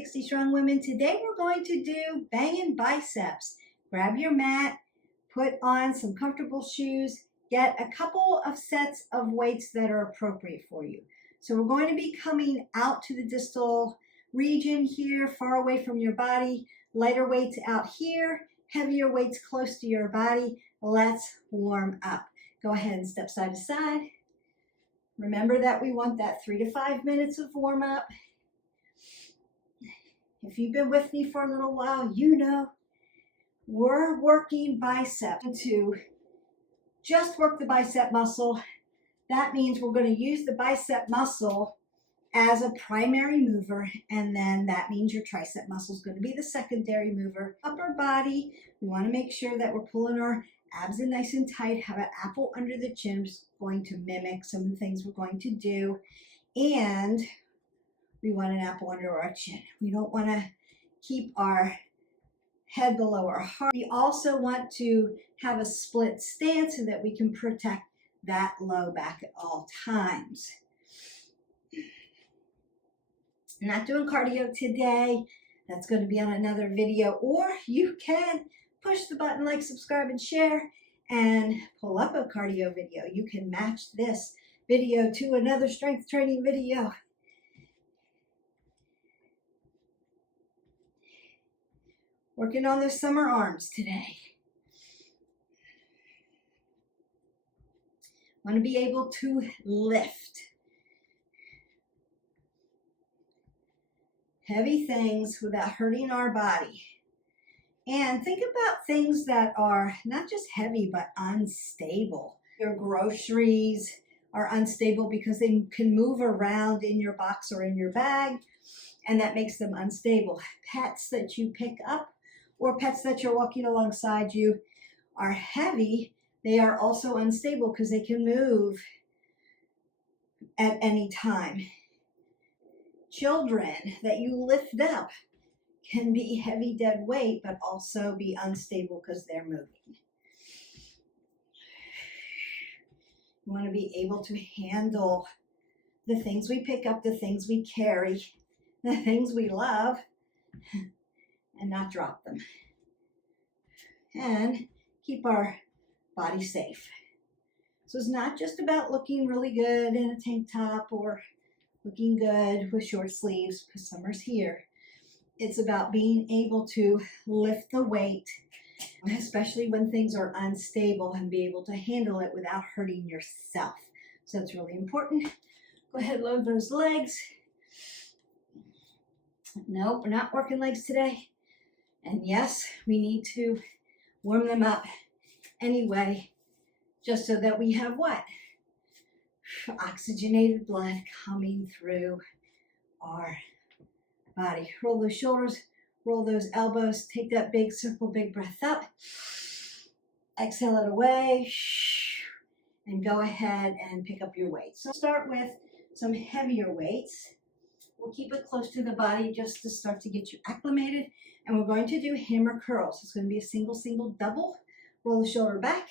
360 Strong Women. Today we're going to do banging biceps. Grab your mat, put on some comfortable shoes, get a couple of sets of weights that are appropriate for you. So we're going to be coming out to the distal region here, far away from your body. Lighter weights out here, heavier weights close to your body. Let's warm up. Go ahead and step side to side. Remember that we want that 3 to 5 minutes of warm up. If you've been with me for a little while, you know we're working bicep. To just work the bicep muscle, that means we're going to use the bicep muscle as a primary mover, and then that means your tricep muscle is going to be the secondary mover. Upper body, we want to make sure that we're pulling our abs in nice and tight, have an apple under the chin, just going to mimic some of the things we're going to do. And we want an apple under our chin. We don't want to keep our head below our heart. We also want to have a split stance so that we can protect that low back at all times. I'm not doing cardio today. That's going to be on another video, or you can push the button like, subscribe, and share and pull up a cardio video. You can match this video to another strength training video. Working on those summer arms today. Want to be able to lift heavy things without hurting our body. And think about things that are not just heavy, but unstable. Your groceries are unstable because they can move around in your box or in your bag, and that makes them unstable. Pets that you pick up or pets that you're walking alongside you are heavy. They are also unstable because they can move at any time. Children that you lift up can be heavy dead weight, but also be unstable because they're moving. You want to be able to handle the things we pick up, the things we carry, the things we love, and not drop them. And keep our body safe. So it's not just about looking really good in a tank top or looking good with short sleeves because summer's here. It's about being able to lift the weight, especially when things are unstable, and be able to handle it without hurting yourself. So it's really important. Go ahead and load those legs. Nope, we're not working legs today. And yes, we need to warm them up anyway, just so that we have what? Oxygenated blood coming through our body. Roll those shoulders, roll those elbows, take that big circle, big breath up. Exhale it away, and go ahead and pick up your weights. So start with some heavier weights. We'll keep it close to the body just to start to get you acclimated. And we're going to do hammer curls. It's going to be a single, single, double. Roll the shoulder back,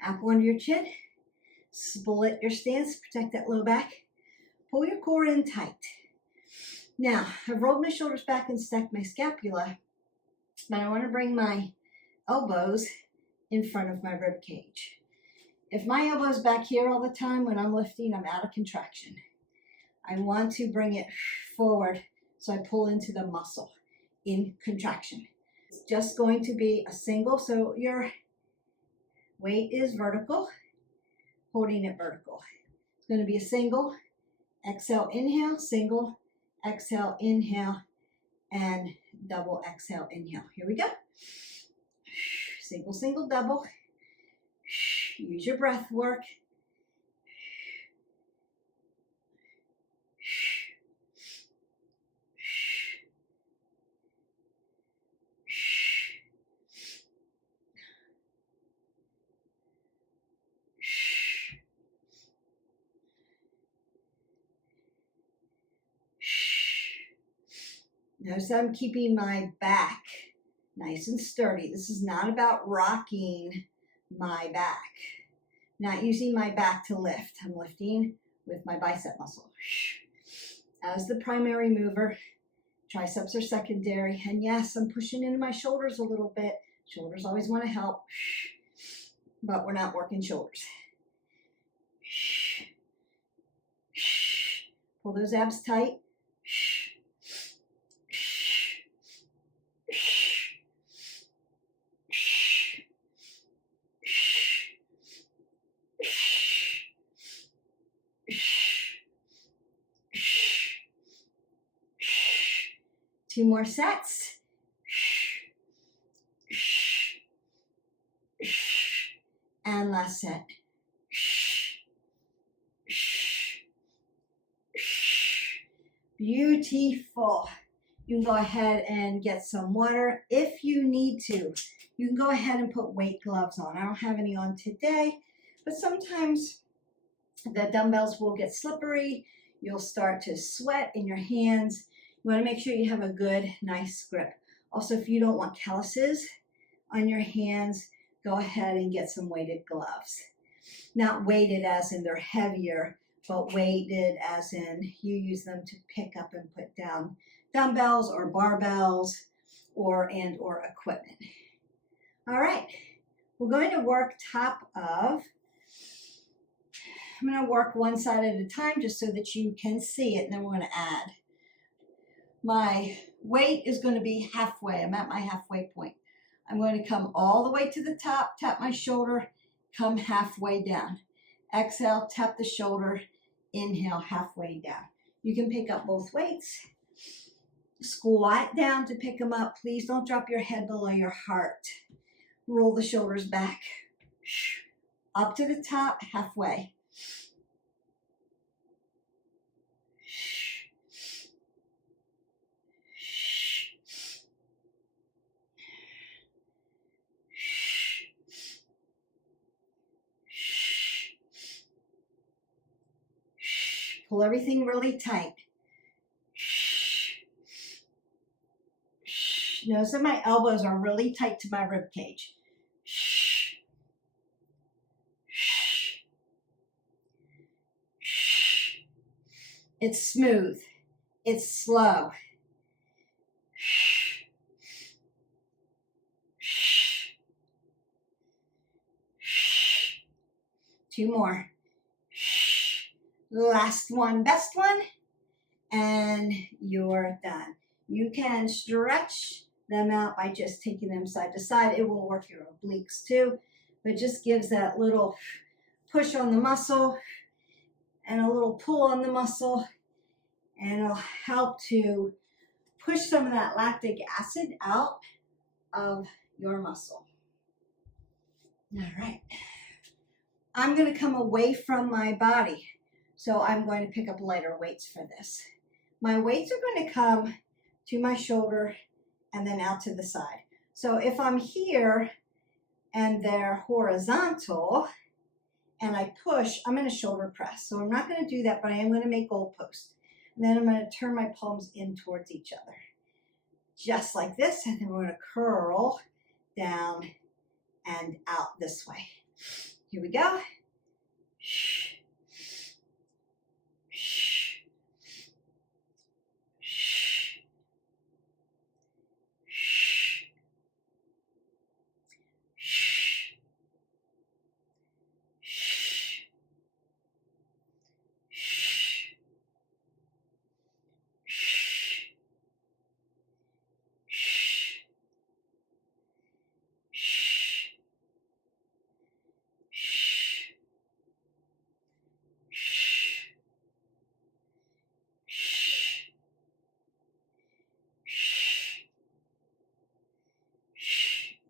apple under your chin, split your stance, protect that low back, pull your core in tight. Now, I've rolled my shoulders back and stacked my scapula, but I want to bring my elbows in front of my rib cage. If my elbow's back here all the time when I'm lifting, I'm out of contraction. I want to bring it forward so I pull into the muscle in contraction. It's just going to be a single, so your weight is vertical, holding it vertical. It's going to be a single, exhale, inhale, single, exhale, inhale, and double exhale, inhale. Here we go. Single, single, double. Use your breath work. Notice I'm keeping my back nice and sturdy. This is not about rocking my back. Not using my back to lift. I'm lifting with my bicep muscle. As the primary mover, Triceps are secondary. And yes, I'm pushing into my shoulders a little bit. Shoulders always want to help, but we're not working shoulders. Pull those abs tight. Two more sets. And last set. Beautiful. You can go ahead and get some water if you need to. You can go ahead and put weight gloves on. I don't have any on today, but sometimes the dumbbells will get slippery. You'll start to sweat in your hands. You want to make sure you have a good, nice grip. Also, if you don't want calluses on your hands, go ahead and get some weighted gloves. Not weighted as in they're heavier, but weighted as in you use them to pick up and put down dumbbells or barbells or equipment. All right, we're going to work I'm going to work one side at a time just so that you can see it, and then we're going to add. My weight is going to be halfway. I'm at my halfway point. I'm going to come all the way to the top, tap my shoulder, come halfway down. Exhale, tap the shoulder, inhale, halfway down. You can pick up both weights. Squat down to pick them up. Please don't drop your head below your heart. Roll the shoulders back. Up to the top, halfway. Pull everything really tight. Notice that my elbows are really tight to my rib cage. It's smooth. It's slow. Two more. Last one, best one, and you're done. You can stretch them out by just taking them side to side. It will work your obliques too, but just gives that little push on the muscle and a little pull on the muscle, and it'll help to push some of that lactic acid out of your muscle. All right. I'm going to come away from my body. So I'm going to pick up lighter weights for this. My weights are going to come to my shoulder and then out to the side. So if I'm here and they're horizontal and I push, I'm going to shoulder press. So I'm not going to do that, but I am going to make goalposts. And then I'm going to turn my palms in towards each other. Just like this. And then we're going to curl down and out this way. Here we go.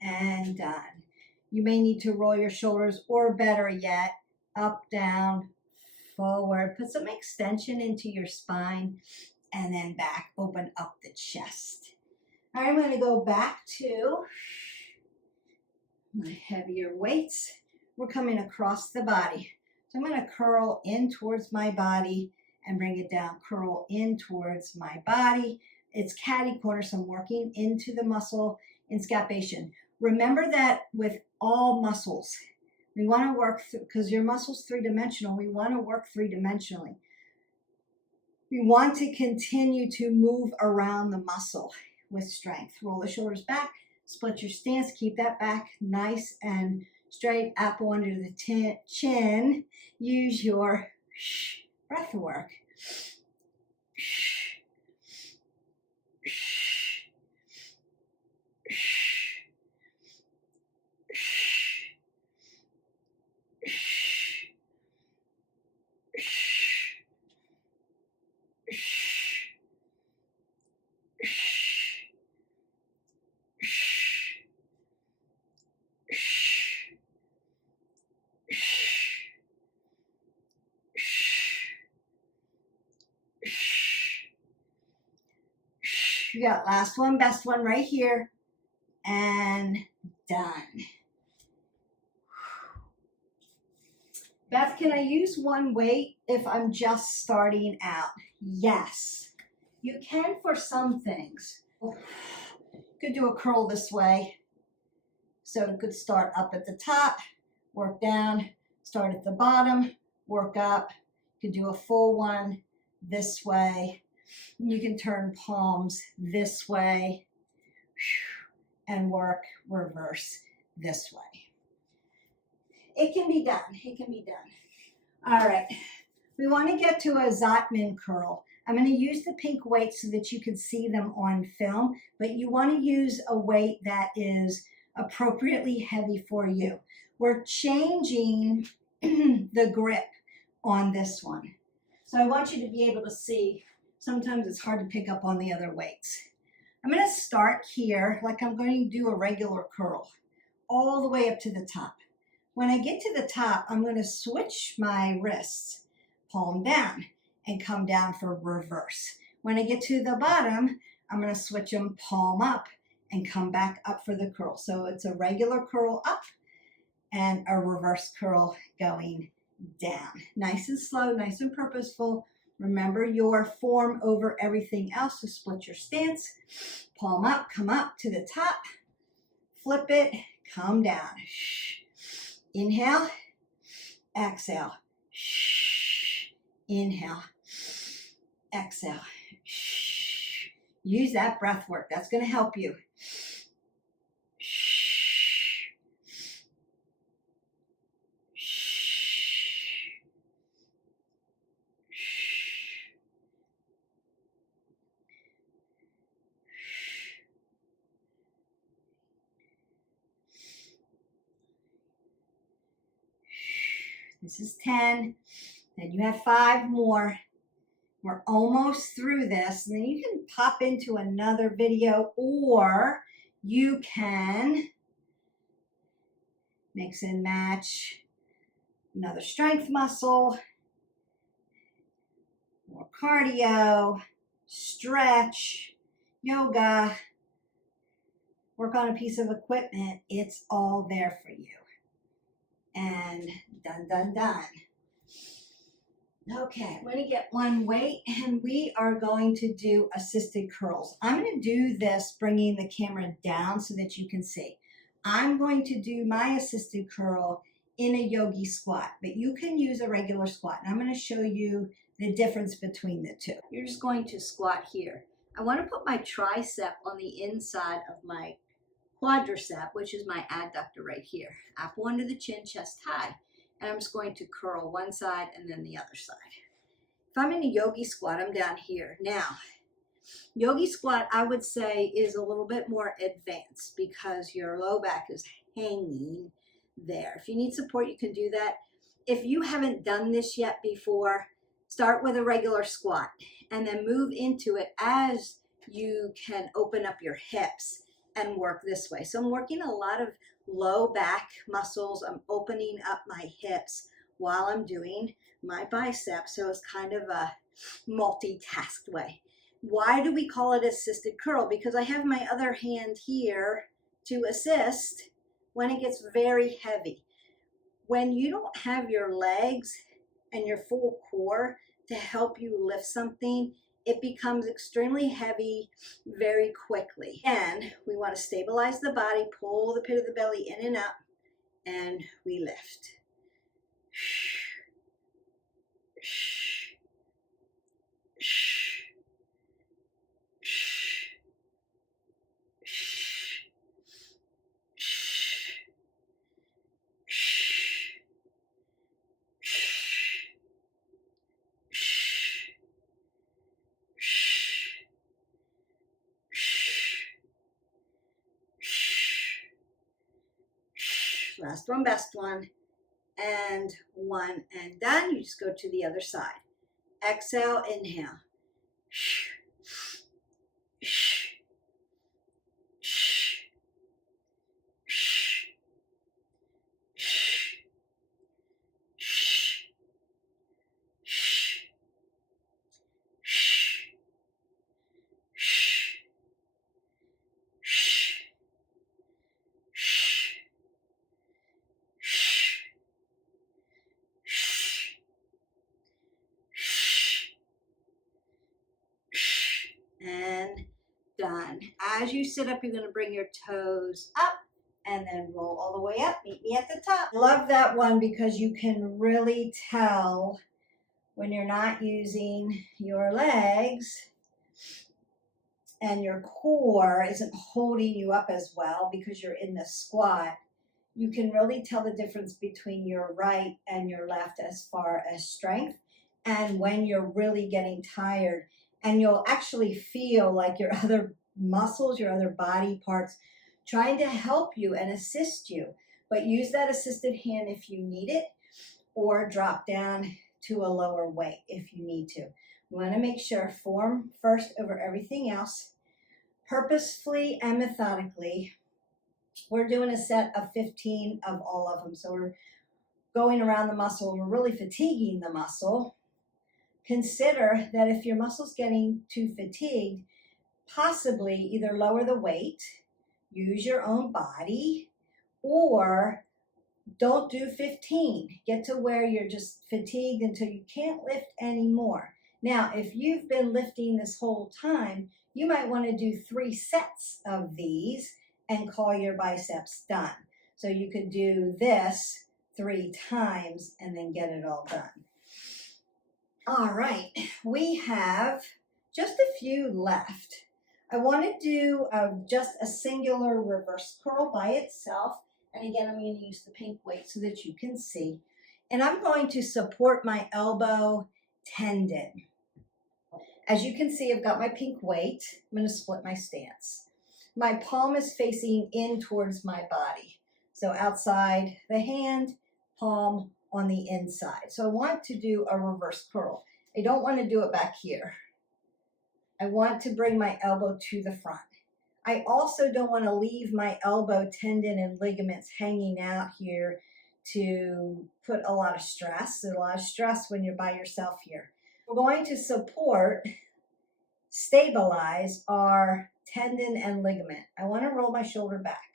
And done. You may need to roll your shoulders, or better yet, up, down, forward. Put some extension into your spine, and then back. Open up the chest. All right, I'm going to go back to my heavier weights. We're coming across the body. So I'm going to curl in towards my body and bring it down. Curl in towards my body. It's catty corner, so I'm working into the muscle in scapation. Remember that with all muscles, we want to work, because your muscle's three-dimensional, we want to work three-dimensionally. We want to continue to move around the muscle with strength. Roll the shoulders back, split your stance, keep that back nice and straight, apple under the chin. Use your breath work. You got last one, best one right here, and done. Beth, can I use one weight if I'm just starting out? Yes, you can for some things. Could do a curl this way. So it could start up at the top, work down, start at the bottom, work up. You could do a full one this way. You can turn palms this way and work reverse this way. It can be done. It can be done. All right. We want to get to a Zottoman curl. I'm going to use the pink weights so that you can see them on film, but you want to use a weight that is appropriately heavy for you. We're changing the grip on this one. So I want you to be able to see. Sometimes it's hard to pick up on the other weights. I'm going to start here like I'm going to do a regular curl all the way up to the top. When I get to the top, I'm going to switch my wrists, palm down, and come down for reverse. When I get to the bottom, I'm going to switch them palm up and come back up for the curl. So it's a regular curl up and a reverse curl going down. Nice and slow, nice and purposeful. Remember your form over everything else. So split your stance, palm up, come up to the top, flip it, come down. Inhale, exhale. Inhale, exhale. Use that breath work. That's going to help you. This is 10. Then you have 5 more. We're almost through this. And then you can pop into another video, or you can mix and match another strength muscle, more cardio, stretch, yoga, work on a piece of equipment. It's all there for you. And done, done, done. Okay, I'm going to get one weight, and we are going to do assisted curls. I'm going to do this bringing the camera down so that you can see. I'm going to do my assisted curl in a yogi squat, but you can use a regular squat. And I'm going to show you the difference between the two. You're just going to squat here. I want to put my tricep on the inside of my quadricep, which is my adductor right here. Apple under the chin, chest high. And I'm just going to curl one side and then the other side. If I'm in a yogi squat, I'm down here. Now, yogi squat, I would say, is a little bit more advanced because your low back is hanging there. If you need support, you can do that. If you haven't done this yet before, start with a regular squat and then move into it as you can open up your hips and work this way. So I'm working a lot of low back muscles. I'm opening up my hips while I'm doing my biceps. So it's kind of a multitasked way. Why do we call it assisted curl? Because I have my other hand here to assist when it gets very heavy. When you don't have your legs and your full core to help you lift something, it becomes extremely heavy very quickly. And we want to stabilize the body, pull the pit of the belly in and up, and we lift. Last one, best one. And one and done. You just go to the other side. Exhale, inhale. And done. As you sit up, you're going to bring your toes up and then roll all the way up. Meet me at the top. Love that one because you can really tell when you're not using your legs and your core isn't holding you up as well because you're in the squat. You can really tell the difference between your right and your left as far as strength and when you're really getting tired. And you'll actually feel like your other muscles, your other body parts trying to help you and assist you. But use that assisted hand if you need it, or drop down to a lower weight if you need to. You want to make sure form first over everything else. Purposefully and methodically, we're doing a set of 15 of all of them. So we're going around the muscle and we're really fatiguing the muscle. Consider that if your muscle's getting too fatigued, possibly either lower the weight, use your own body, or don't do 15. Get to where you're just fatigued until you can't lift anymore. Now, if you've been lifting this whole time, you might want to do 3 sets of these and call your biceps done. So you could do this 3 times and then get it all done. All right, we have just a few left. I want to do just a singular reverse curl by itself. And again, I'm going to use the pink weight so that you can see. And I'm going to support my elbow tendon. As you can see, I've got my pink weight. I'm going to split my stance. My palm is facing in towards my body. So outside the hand, palm on the inside. So I want to do a reverse curl. I don't want to do it back here. I want to bring my elbow to the front. I also don't want to leave my elbow tendon and ligaments hanging out here to put a lot of stress. There's a lot of stress when you're by yourself here. We're going to support, stabilize our tendon and ligament. I want to roll my shoulder back.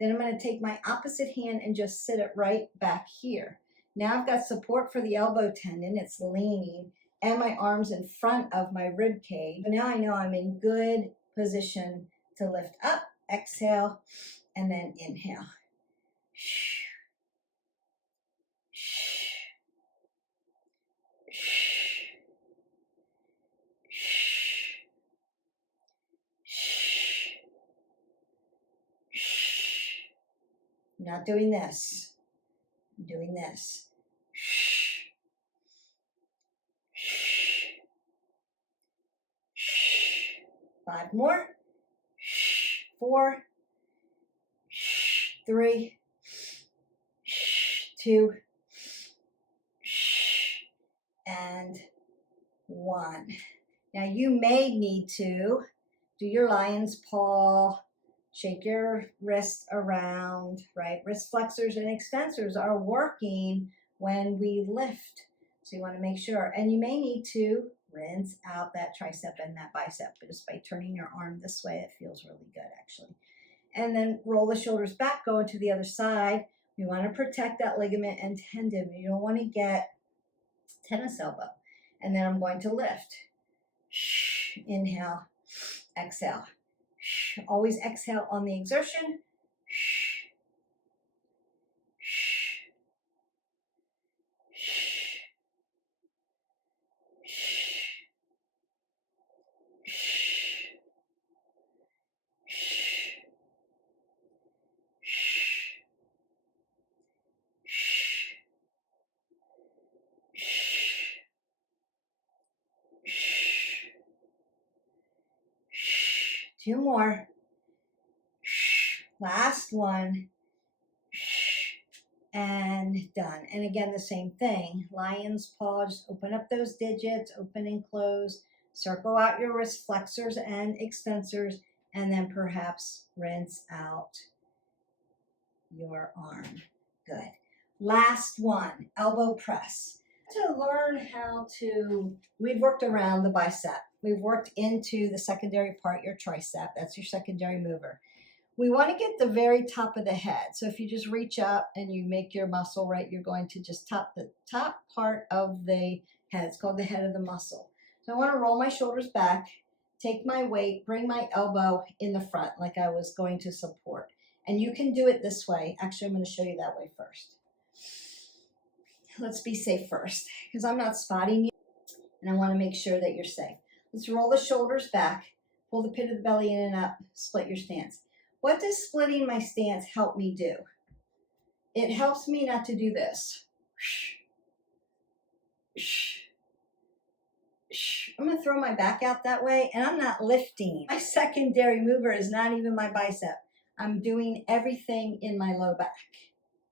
Then I'm going to take my opposite hand and just sit it right back here. Now I've got support for the elbow tendon. It's leaning, and my arms in front of my rib cage. Now I know I'm in good position to lift up, exhale, and then inhale. I'm not doing this. I'm doing this. 5 more. 4, 3, 2, and 1. Now you may need to do your lion's paw, shake your wrist around, right? Wrist flexors and extensors are working when we lift. So you want to make sure, and you may need to rinse out that tricep and that bicep just by turning your arm this way. It feels really good actually. And then roll the shoulders back, go into the other side. We want to protect that ligament and tendon. You don't want to get tennis elbow. And then I'm going to lift. Inhale, exhale. Always exhale on the exertion. Two more. Last one. and done. And again, the same thing. Lion's paw, just open up those digits, open and close, circle out your wrist flexors and extensors, and then perhaps rinse out your arm. Good. Last one, elbow press. To learn how to, we've worked around the bicep. We've worked into the secondary part, your tricep. That's your secondary mover. We want to get the very top of the head. So if you just reach up and you make your muscle right, you're going to just top the top part of the head. It's called the head of the muscle. So I want to roll my shoulders back, take my weight, bring my elbow in the front like I was going to support. And you can do it this way. Actually, I'm going to show you that way first. Let's be safe first because I'm not spotting you and I want to make sure that you're safe. Let's roll the shoulders back, pull the pit of the belly in and up, split your stance. What does splitting my stance help me do? It helps me not to do this. I'm going to throw my back out that way, and I'm not lifting. My secondary mover is not even my bicep. I'm doing everything in my low back.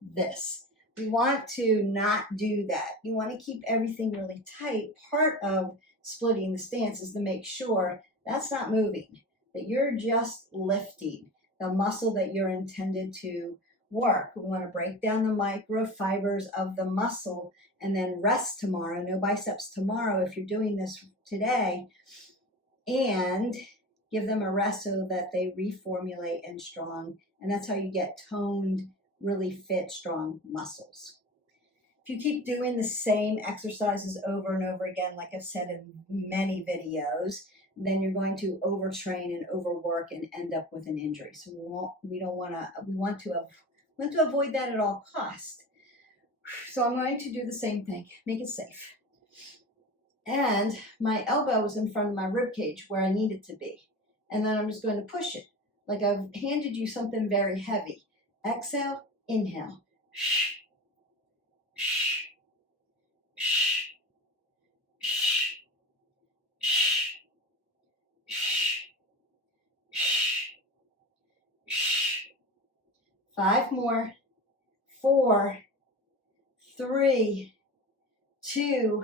This. We want to not do that. You want to keep everything really tight. Part of splitting the stance is to make sure that's not moving, that you're just lifting the muscle that you're intended to work. We want to break down the microfibers of the muscle and then rest tomorrow. No biceps tomorrow if you're doing this today, and give them a rest so that they reformulate and strong. And that's how you get toned, really fit, strong muscles. If you keep doing the same exercises over and over again, like I've said in many videos, then you're going to overtrain and overwork and end up with an injury. So we want to avoid that at all costs. So I'm going to do the same thing, make it safe. And my elbow is in front of my rib cage where I need it to be. And then I'm just going to push it. Like I've handed you something very heavy. Exhale, inhale. Shh. Shh. Shh. Shh. Shh. Shh. Shh. 5 more. 4, 3, 2,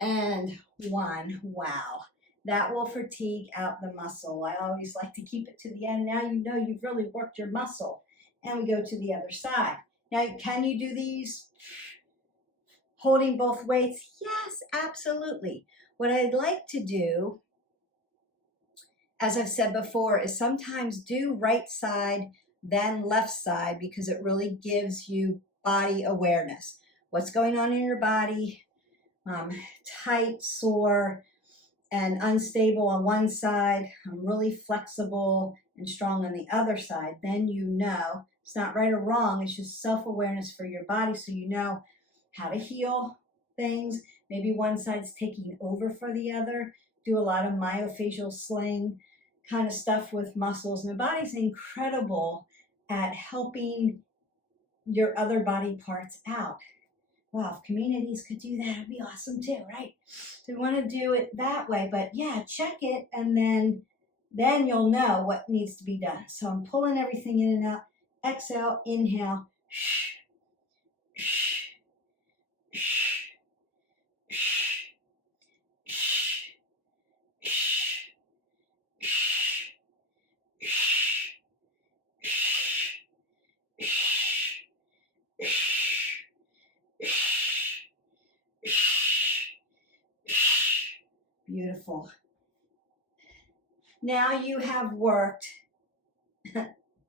and 1. Wow. That will fatigue out the muscle. I always like to keep it to the end. Now you know you've really worked your muscle. And we go to the other side. Now, can you do these holding both weights? Yes, absolutely. What I'd like to do, as I've said before, is sometimes do right side, then left side, because it really gives you body awareness. What's going on in your body? Tight, sore, and unstable on one side. I'm really flexible and strong on the other side. Then you know it's not right or wrong. It's just self-awareness for your body, so you know how to heal things. Maybe one side's taking over for the other. Do a lot of myofascial sling kind of stuff with muscles. And the body's incredible at helping your other body parts out. Wow, if communities could do that, it'd be awesome too, right? So we want to do it that way, but yeah, check it, and then you'll know what needs to be done. So I'm pulling everything in and out. Exhale, inhale. Shh, shh, shh, shh, shh, shh, shh, Beautiful. Now you have worked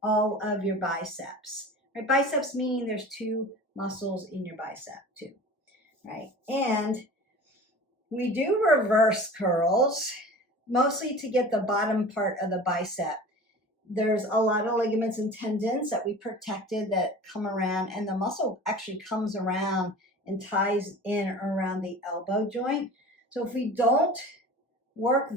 all of your biceps. Right? Biceps meaning there's 2 muscles in your bicep too. Right? And we do reverse curls, mostly to get the bottom part of the bicep. There's a lot of ligaments and tendons that we protected that come around, and the muscle actually comes around and ties in around the elbow joint. So if we don't work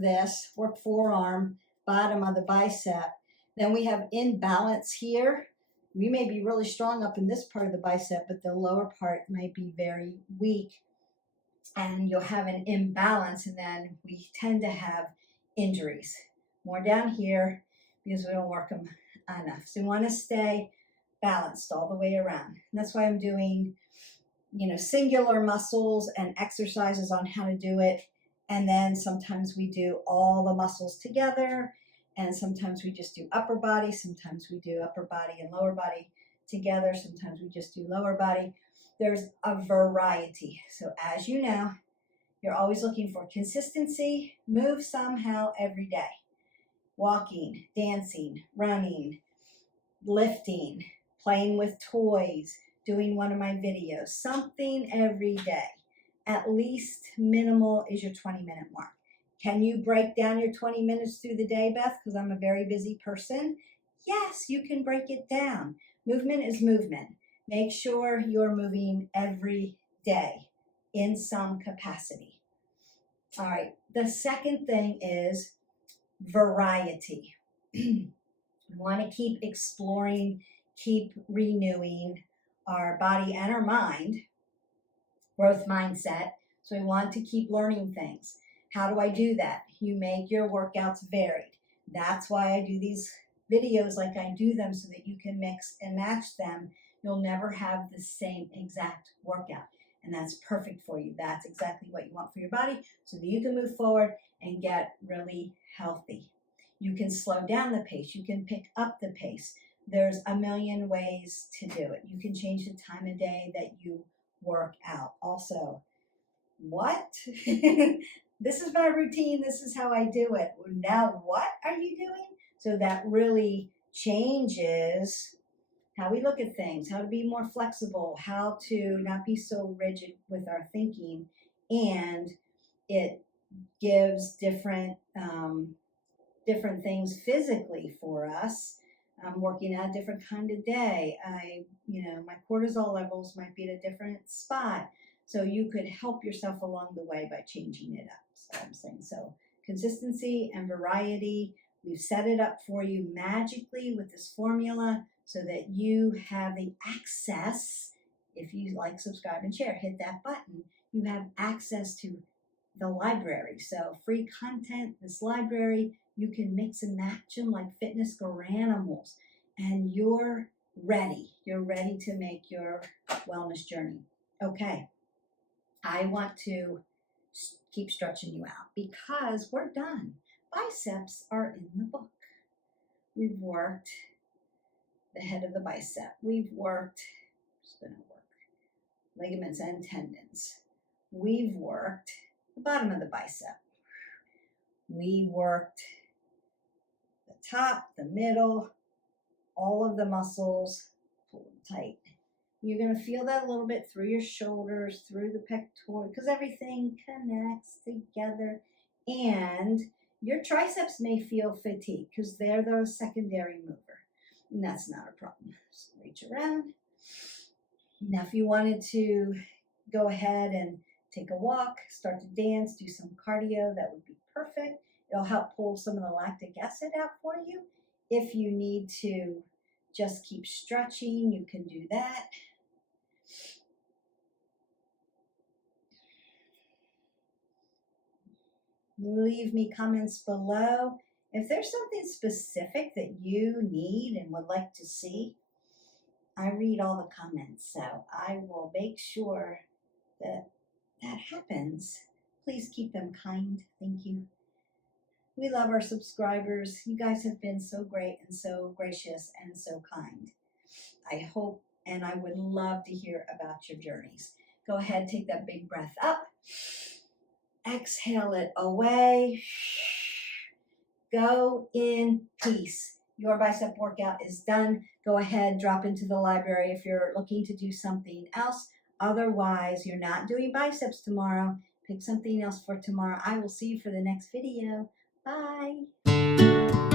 forearm, bottom of the bicep, then we have imbalance here. We may be really strong up in this part of the bicep, but the lower part might be very weak, and you'll have an imbalance, and then we tend to have injuries. More down here, because we don't work them enough. So you want to stay balanced all the way around. And that's why I'm doing, singular muscles and exercises on how to do it. And then sometimes we do all the muscles together. And sometimes we just do upper body. Sometimes we do upper body and lower body together. Sometimes we just do lower body. There's a variety. So as you know, you're always looking for consistency. Move somehow every day. Walking, dancing, running, lifting, playing with toys, doing one of my videos, something every day. At least minimal is your 20-minute mark. Can you break down your 20 minutes through the day, Beth? Because I'm a very busy person. Yes, you can break it down. Movement is movement. Make sure you're moving every day in some capacity. All right, the second thing is variety. We want to keep exploring, keep renewing our body and our mind, growth mindset. So we want to keep learning things. How do I do that? You make your workouts varied. That's why I do these videos like I do them, so that you can mix and match them. You'll never have the same exact workout. And that's perfect for you. That's exactly what you want for your body, so that you can move forward and get really healthy. You can slow down the pace. You can pick up the pace. There's a million ways to do it. You can change the time of day that you work out. Also, what? This is my routine. This is how I do it. Now, what are you doing? So that really changes how we look at things, how to be more flexible, how to not be so rigid with our thinking. And it gives different things physically for us. I'm working out a different kind of day. My cortisol levels might be at a different spot. So you could help yourself along the way by changing it up. So I'm saying, so consistency and variety. We've set it up for you magically with this formula so that you have the access. If you like, subscribe, and share, hit that button. You have access to the library. So free content, this library, you can mix and match them like fitness granimals, and you're ready. You're ready to make your wellness journey. Okay, I want to keep stretching you out because we're done. Biceps are in the book. We've worked the head of the bicep. We've worked, ligaments and tendons. We've worked the bottom of the bicep. We worked the top, the middle, all of the muscles. Pull them tight. You're going to feel that a little bit through your shoulders, through the pectoral, because everything connects together. And your triceps may feel fatigued because they're the secondary mover. And that's not a problem. Just reach around. Now, if you wanted to go ahead and take a walk, start to dance, do some cardio, that would be perfect. It'll help pull some of the lactic acid out for you. If you need to just keep stretching, you can do that. Leave me comments below. If there's something specific that you need and would like to see, I read all the comments, so I will make sure that happens. Please keep them kind. Thank you. We love our subscribers. You guys have been so great and so gracious and so kind. I hope, and I would love to hear about your journeys. Go ahead, take that big breath up. Exhale it away. Go in peace. Your bicep workout is done. Go ahead, drop into the library if you're looking to do something else. Otherwise, you're not doing biceps tomorrow. Pick something else for tomorrow. I will see you for the next video. Bye.